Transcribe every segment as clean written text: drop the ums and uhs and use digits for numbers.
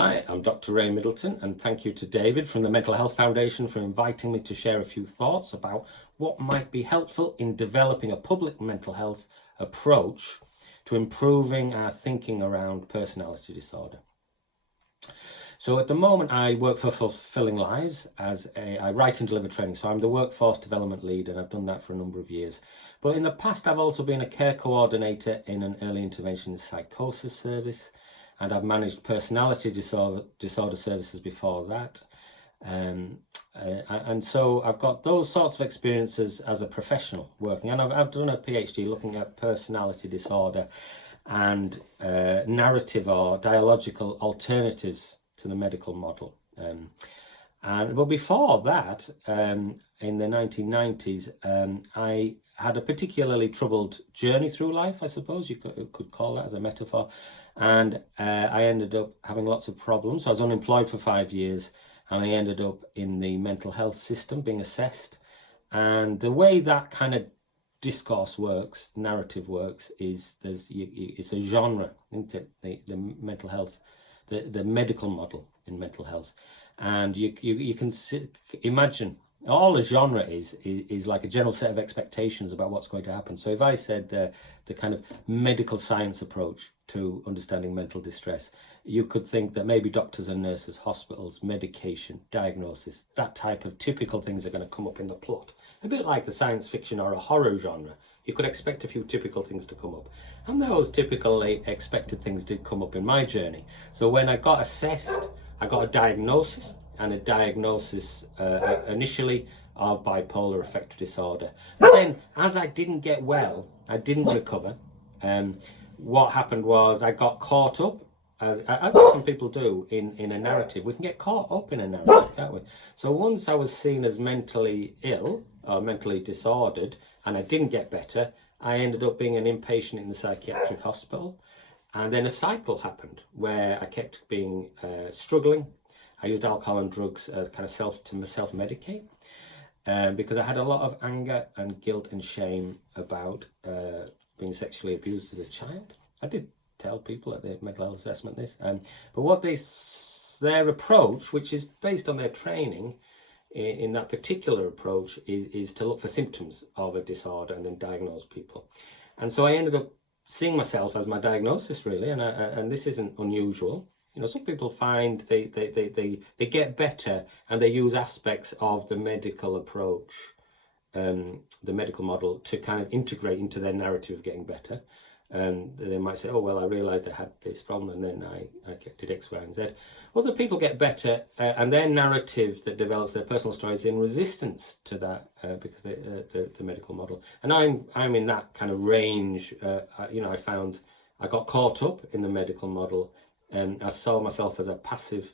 Hi, I'm Dr. Ray Middleton, and thank you to David from the Mental Health Foundation for inviting me to share a few thoughts about what might be helpful in developing a public mental health approach to improving our thinking around personality disorder. So at the moment, I work for Fulfilling Lives I write and deliver training. So I'm the workforce development lead, and I've done that for a number of years. But in the past, I've also been a care coordinator in an early intervention psychosis service, and I've managed personality disorder services before that. And so I've got those sorts of experiences as a professional working, and I've done a PhD looking at personality disorder and narrative or dialogical alternatives to the medical model. But before that, in the 1990s, I had a particularly troubled journey through life, I suppose you could call that as a metaphor. And I ended up having lots of problems. So I was unemployed for 5 years, and I ended up in the mental health system being assessed. And the way that kind of discourse works, narrative works, is it's a genre, isn't it? The mental health, the medical model in mental health. And you can imagine all a genre is like a general set of expectations about what's going to happen. So if I said the kind of medical science approach to understanding mental distress, you could think that maybe doctors and nurses, hospitals, medication, diagnosis, that type of typical things are going to come up in the plot. A bit like the science fiction or a horror genre. You could expect a few typical things to come up. And those typically expected things did come up in my journey. So when I got assessed, I got a diagnosis, and a diagnosis initially of bipolar affective disorder. But then, as I didn't get well, I didn't recover. What happened was I got caught up, as some people do, in a narrative. We can get caught up in a narrative, can't we? So once I was seen as mentally ill or mentally disordered, and I didn't get better, I ended up being an inpatient in the psychiatric hospital. And then a cycle happened where I kept being struggling. I used alcohol and drugs as kind of self-medicate because I had a lot of anger and guilt and shame about being sexually abused as a child. I did tell people at the mental health assessment this, but what their approach, which is based on their training in that particular approach, is to look for symptoms of a disorder and then diagnose people. And so I ended up seeing myself as my diagnosis, really, and this isn't unusual. You know, some people find they get better and they use aspects of the medical approach, the medical model, to kind of integrate into their narrative of getting better. They might say, oh, well, I realised I had this problem and then I did X, Y, and Z. Other people get better and their narrative that develops their personal story is in resistance to that because the medical model. And I'm in that kind of range. I found I got caught up in the medical model, and I saw myself as a passive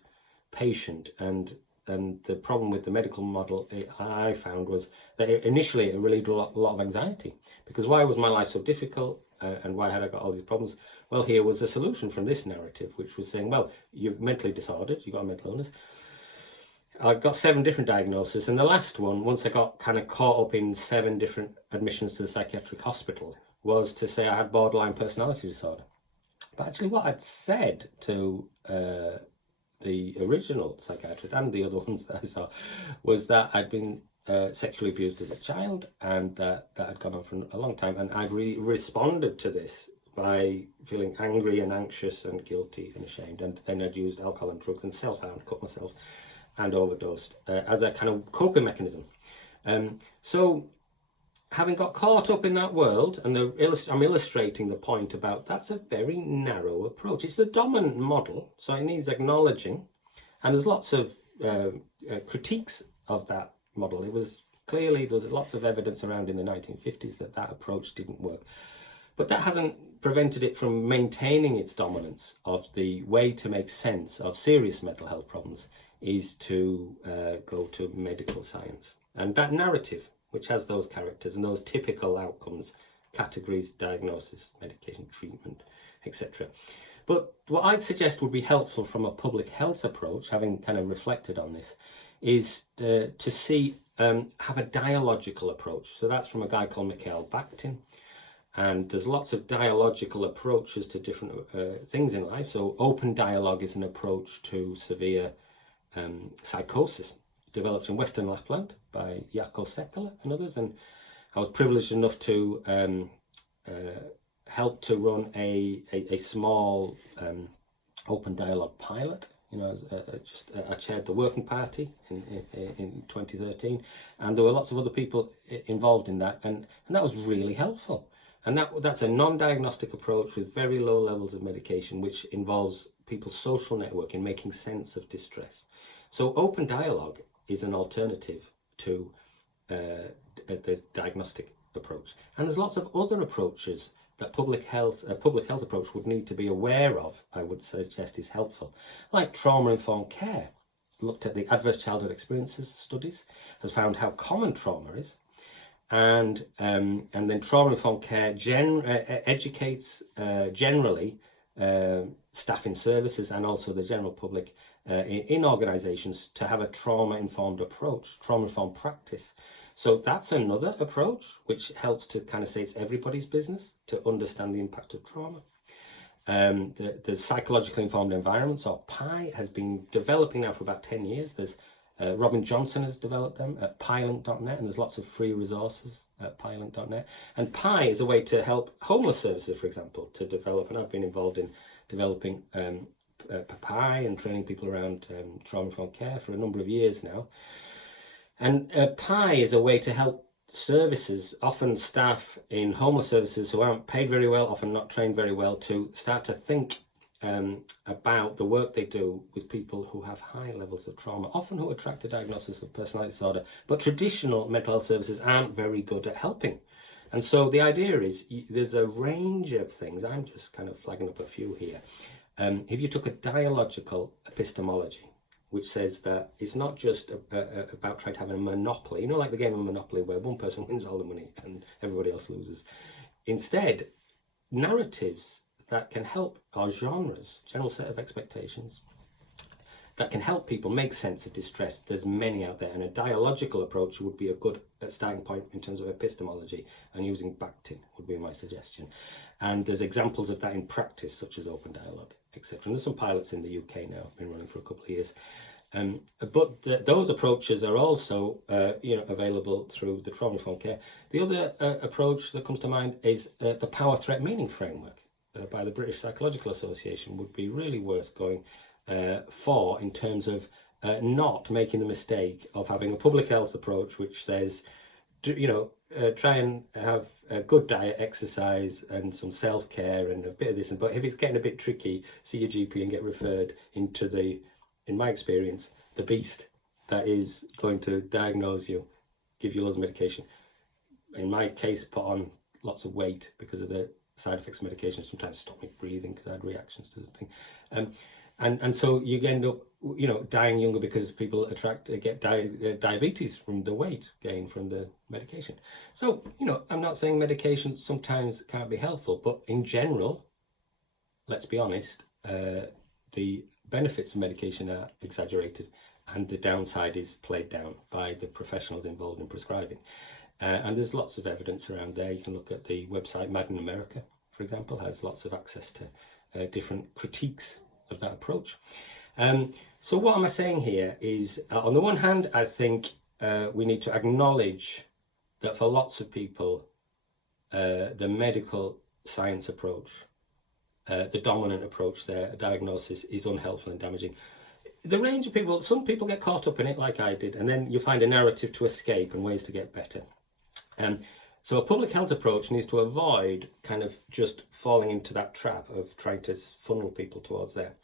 patient. And the problem with the medical model I found was that initially it relieved a lot of anxiety, because why was my life so difficult? And why had I got all these problems? Well, here was a solution from this narrative, which was saying, well, you're mentally disordered, you've got a mental illness. I got 7 different diagnoses, and the last one, once I got kind of caught up in 7 different admissions to the psychiatric hospital, was to say I had borderline personality disorder. But actually what I'd said to the original psychiatrist and the other ones that I saw was that I'd been sexually abused as a child, and that had gone on for a long time, and I'd responded to this by feeling angry and anxious and guilty and ashamed, and I'd used alcohol and drugs and self-harm, cut myself and overdosed as a kind of coping mechanism. So having got caught up in that world, and I'm illustrating the point about that's a very narrow approach. It's the dominant model, so it needs acknowledging, and there's lots of critiques of that model. It was clearly, there was lots of evidence around in the 1950s that approach didn't work, but that hasn't prevented it from maintaining its dominance of the way to make sense of serious mental health problems is to go to medical science. And that narrative, which has those characters and those typical outcomes, categories, diagnosis, medication, treatment, etc. But what I'd suggest would be helpful from a public health approach, having kind of reflected on this, is to see, have a dialogical approach. So that's from a guy called Mikhail Bakhtin. And there's lots of dialogical approaches to different things in life. So open dialogue is an approach to severe psychosis, developed in Western Lapland by Jaakko Seppälä and others. And I was privileged enough to help to run a small open dialogue pilot. You know, I chaired the working party in 2013, and there were lots of other people involved in that, and that was really helpful. And that's a non-diagnostic approach with very low levels of medication, which involves people's social networking, making sense of distress. So open dialogue is an alternative to the diagnostic approach. And there's lots of other approaches that a public health approach would need to be aware of, I would suggest is helpful. Like trauma-informed care, looked at the adverse childhood experiences studies, has found how common trauma is, and then trauma-informed care educates generally staff in services and also the general public in organisations to have a trauma-informed approach, trauma-informed practice. So that's another approach which helps to kind of say it's everybody's business to understand the impact of trauma. The psychologically informed environments, or PI, has been developing now for about 10 years. There's Robin Johnson has developed them at pilink.net, and there's lots of free resources at pilink.net. And PI is a way to help homeless services, for example, to develop, and I've been involved in developing PI and training people around trauma-informed care for a number of years now. And PI is a way to help services, often staff in homeless services who aren't paid very well, often not trained very well, to start to think about the work they do with people who have high levels of trauma, often who attract a diagnosis of personality disorder, but traditional mental health services aren't very good at helping. And so the idea is there's a range of things. I'm just kind of flagging up a few here. If you took a dialogical epistemology, which says that it's not just about trying to have a monopoly, you know, like the game of Monopoly where one person wins all the money and everybody else loses. Instead, narratives that can help, our genres, general set of expectations, that can help people make sense of distress. There's many out there, and a dialogical approach would be a good starting point in terms of epistemology, and using Bakhtin would be my suggestion. And there's examples of that in practice, such as open dialogue, etc. And there's some pilots in the UK now, been running for a couple of years. But those approaches are also available through the trauma-informed care. The other approach that comes to mind is the power threat meaning framework by the British Psychological Association would be really worth going for, in terms of not making the mistake of having a public health approach which says, try and have a good diet, exercise, and some self-care and a bit of this. But if it's getting a bit tricky, see your GP and get referred into the, in my experience, the beast that is going to diagnose you, give you loads of medication. In my case, put on lots of weight because of the side effects of medication, sometimes stop me breathing because I had reactions to the thing. And so you end up, dying younger because people get diabetes from the weight gain from the medication. So, I'm not saying medication sometimes can't be helpful, but in general, let's be honest, the benefits of medication are exaggerated and the downside is played down by the professionals involved in prescribing. And there's lots of evidence around there. You can look at the website Mad in America, for example, has lots of access to different critiques of that approach. So what am I saying here is, on the one hand, I think we need to acknowledge that for lots of people, the medical science approach, the dominant approach there, a diagnosis, is unhelpful and damaging. The range of people, some people get caught up in it like I did, and then you find a narrative to escape and ways to get better. So a public health approach needs to avoid kind of just falling into that trap of trying to funnel people towards there.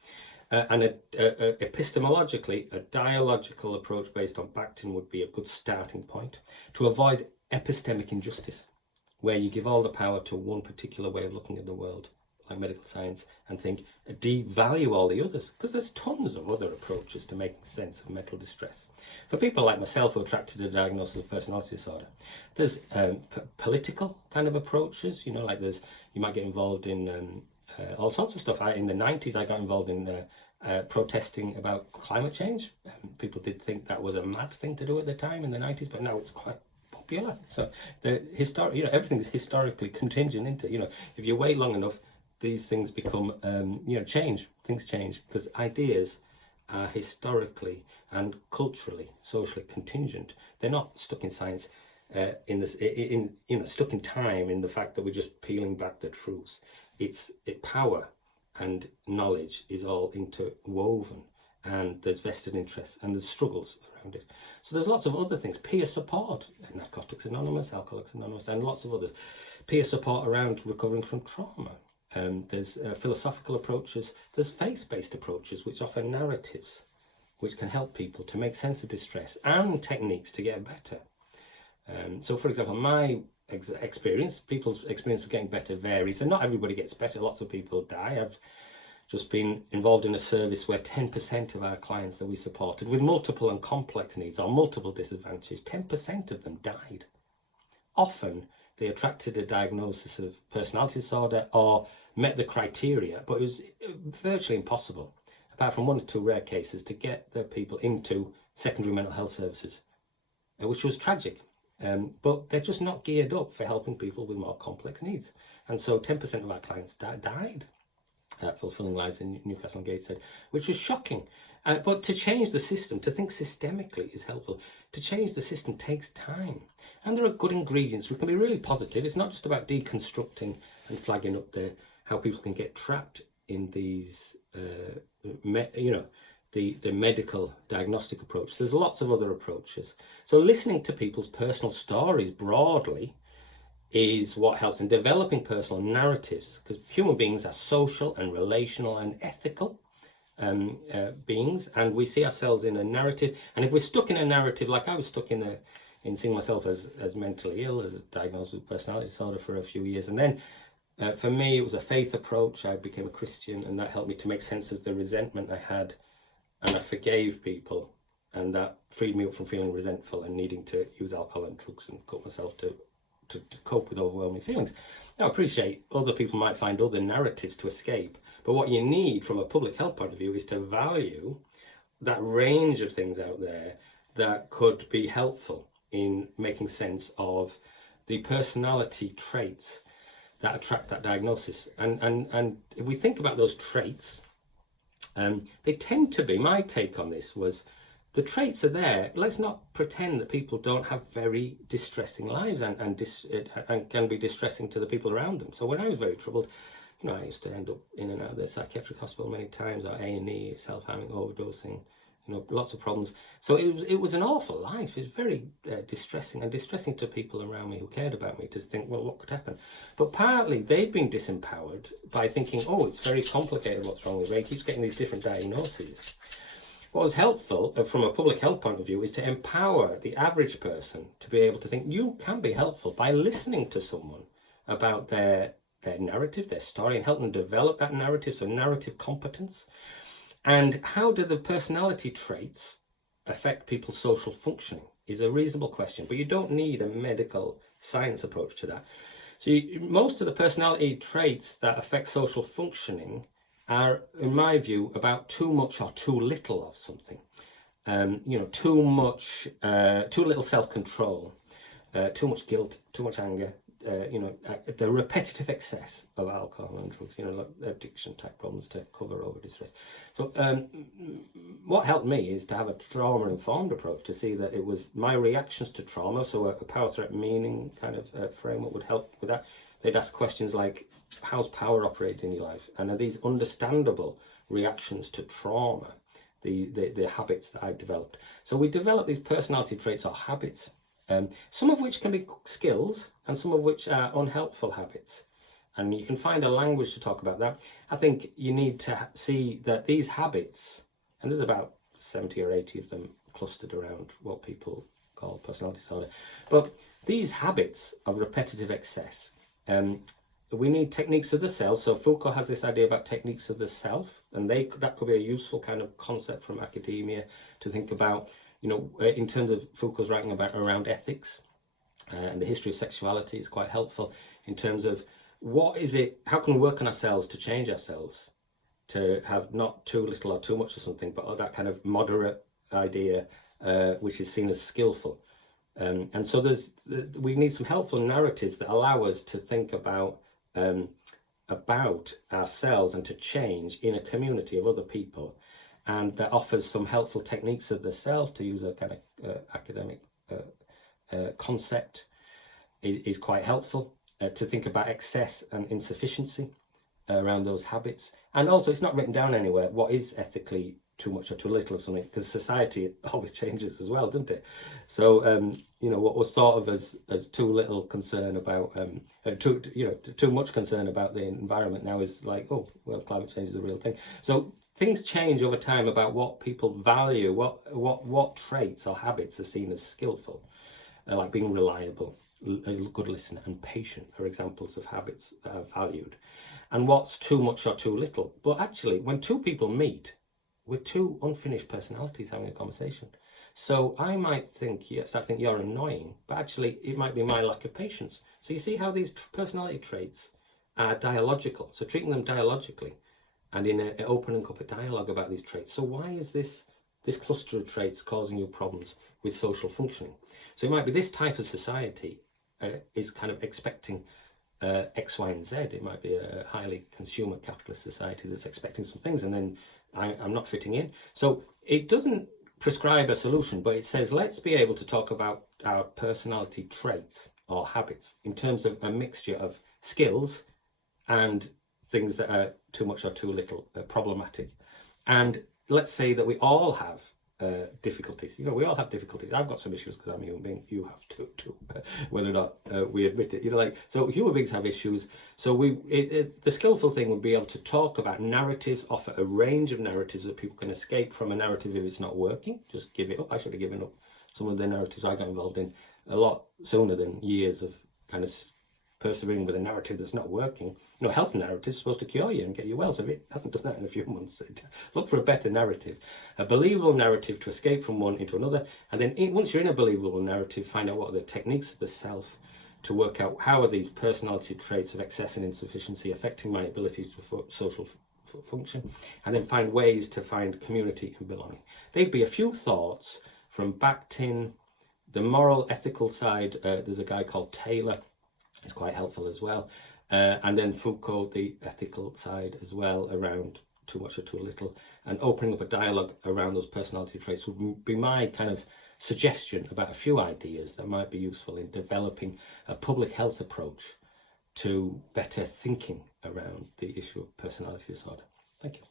And epistemologically, a dialogical approach based on Bakhtin would be a good starting point to avoid epistemic injustice, where you give all the power to one particular way of looking at the world, like medical science, and devalue all the others, because there's tons of other approaches to making sense of mental distress. For people like myself who are attracted to the diagnosis of personality disorder, there's political kind of approaches, like you might get involved in all sorts of stuff. In the 90s, I got involved in protesting about climate change. People did think that was a mad thing to do at the time in the 90s, but now it's quite popular. be alive. So the historic, everything is historically contingent, isn't it? If you wait long enough, these things become, change. Things change because ideas are historically and culturally, socially contingent. They're not stuck in science, stuck in time in the fact that we're just peeling back the truths. It's power and knowledge is all interwoven, and there's vested interests and there's struggles around it. So there's lots of other things, peer support, Narcotics Anonymous, Alcoholics Anonymous, and lots of others. Peer support around recovering from trauma. There's philosophical approaches, there's faith-based approaches which offer narratives which can help people to make sense of distress, and techniques to get better. So for example, my experience, people's experience of getting better varies, and not everybody gets better. Lots of people die. I've just been involved in a service where 10% of our clients that we supported with multiple and complex needs or multiple disadvantages, 10% of them died. Often they attracted a diagnosis of personality disorder or met the criteria, but it was virtually impossible, apart from 1 or 2 rare cases, to get the people into secondary mental health services, which was tragic. But they're just not geared up for helping people with more complex needs. And so 10% of our clients died fulfilling lives in Newcastle and Gateshead, which was shocking. But to change the system, to think systemically is helpful. To change the system takes time. And there are good ingredients. We can be really positive. It's not just about deconstructing and flagging up how people can get trapped in these, the medical diagnostic approach. There's lots of other approaches. So listening to people's personal stories broadly is what helps in developing personal narratives, because human beings are social and relational and ethical beings, and we see ourselves in a narrative. And if we're stuck in a narrative, like I was stuck in seeing myself as mentally ill, as diagnosed with personality disorder for a few years, and then for me it was a faith approach. I became a Christian, and that helped me to make sense of the resentment I had, and I forgave people, and that freed me up from feeling resentful and needing to use alcohol and drugs and cut myself to cope with overwhelming feelings. Now, I appreciate other people might find other narratives to escape, but what you need from a public health point of view is to value that range of things out there that could be helpful in making sense of the personality traits that attract that diagnosis. And if we think about those traits, they tend to be, my take on this was, the traits are there. Let's not pretend that people don't have very distressing lives and can be distressing to the people around them. So when I was very troubled, I used to end up in and out of the psychiatric hospital many times, or A&E, self-harming, overdosing, lots of problems. So it was an awful life. It's very distressing, and distressing to people around me who cared about me, to think, well, what could happen? But partly they've been disempowered by thinking, oh, it's very complicated what's wrong with Ray. He keeps getting these different diagnoses. What was helpful from a public health point of view is to empower the average person to be able to think you can be helpful by listening to someone about their narrative, their story, and help them develop that narrative, so narrative competence. And how do the personality traits affect people's social functioning is a reasonable question, but you don't need a medical science approach to that. So most of the personality traits that affect social functioning are, in my view, about too much or too little of something. Too little self-control, too much guilt, too much anger, the repetitive excess of alcohol and drugs, like addiction type problems to cover over distress. So what helped me is to have a trauma-informed approach, to see that it was my reactions to trauma, so a power threat meaning kind of framework would help with that. They'd ask questions like, how's power operating in your life? And are these understandable reactions to trauma, the habits that I developed? So we develop these personality traits or habits, some of which can be skills and some of which are unhelpful habits. And you can find a language to talk about that. I think you need to see that these habits, and there's about 70 or 80 of them clustered around what people call personality disorder, but these habits of repetitive excess, we need techniques of the self. So Foucault has this idea about techniques of the self, and that could be a useful kind of concept from academia to think about, in terms of Foucault's writing around ethics, and the history of sexuality is quite helpful in terms of how can we work on ourselves to change ourselves, to have not too little or too much of something, but that kind of moderate idea, which is seen as skillful. And so we need some helpful narratives that allow us to think about ourselves and to change in a community of other people, and that offers some helpful techniques of the self, to use a kind of academic concept, is quite helpful to think about excess and insufficiency around those habits. And also, it's not written down anywhere what is ethically too much or too little of something, because society always changes as well, doesn't it? So what was thought of as too little concern about too much concern about the environment now is like, oh well, climate change is a real thing. So things change over time about what people value, what traits or habits are seen as skillful, like being reliable, a good listener, and patient are examples of habits that are valued, and what's too much or too little. But actually, when two people meet, we're two unfinished personalities having a conversation. So I might start to think you're annoying, but actually it might be my lack of patience. So you see how these personality traits are dialogical. So treating them dialogically and in opening up a dialogue about these traits. So why is this cluster of traits causing you problems with social functioning? So it might be this type of society is kind of expecting X, Y, and Z. It might be a highly consumer capitalist society that's expecting some things, and then I'm not fitting in. So it doesn't prescribe a solution, but it says let's be able to talk about our personality traits or habits in terms of a mixture of skills and things that are too much or too little, problematic. And let's say that we all have difficulties. We all have difficulties. I've got some issues because I'm a human being. You have too, whether or not we admit it. So human beings have issues. So the skillful thing would be able to talk about narratives, offer a range of narratives that people can escape from a narrative if it's not working. Just give it up. I should have given up some of the narratives I got involved in a lot sooner than years of kind of persevering with a narrative that's not working. Health narrative is supposed to cure you and get you well. So if it hasn't done that in a few months, look for a better narrative, a believable narrative to escape from one into another. And then once you're in a believable narrative, find out what are the techniques of the self to work out how are these personality traits of excess and insufficiency affecting my ability to social function, and then find ways to find community and belonging. They'd be a few thoughts from Bakhtin. The moral, ethical side, there's a guy called Taylor. It's quite helpful as well. And then Foucault, the ethical side as well, around too much or too little, and opening up a dialogue around those personality traits would be my kind of suggestion about a few ideas that might be useful in developing a public health approach to better thinking around the issue of personality disorder. Thank you.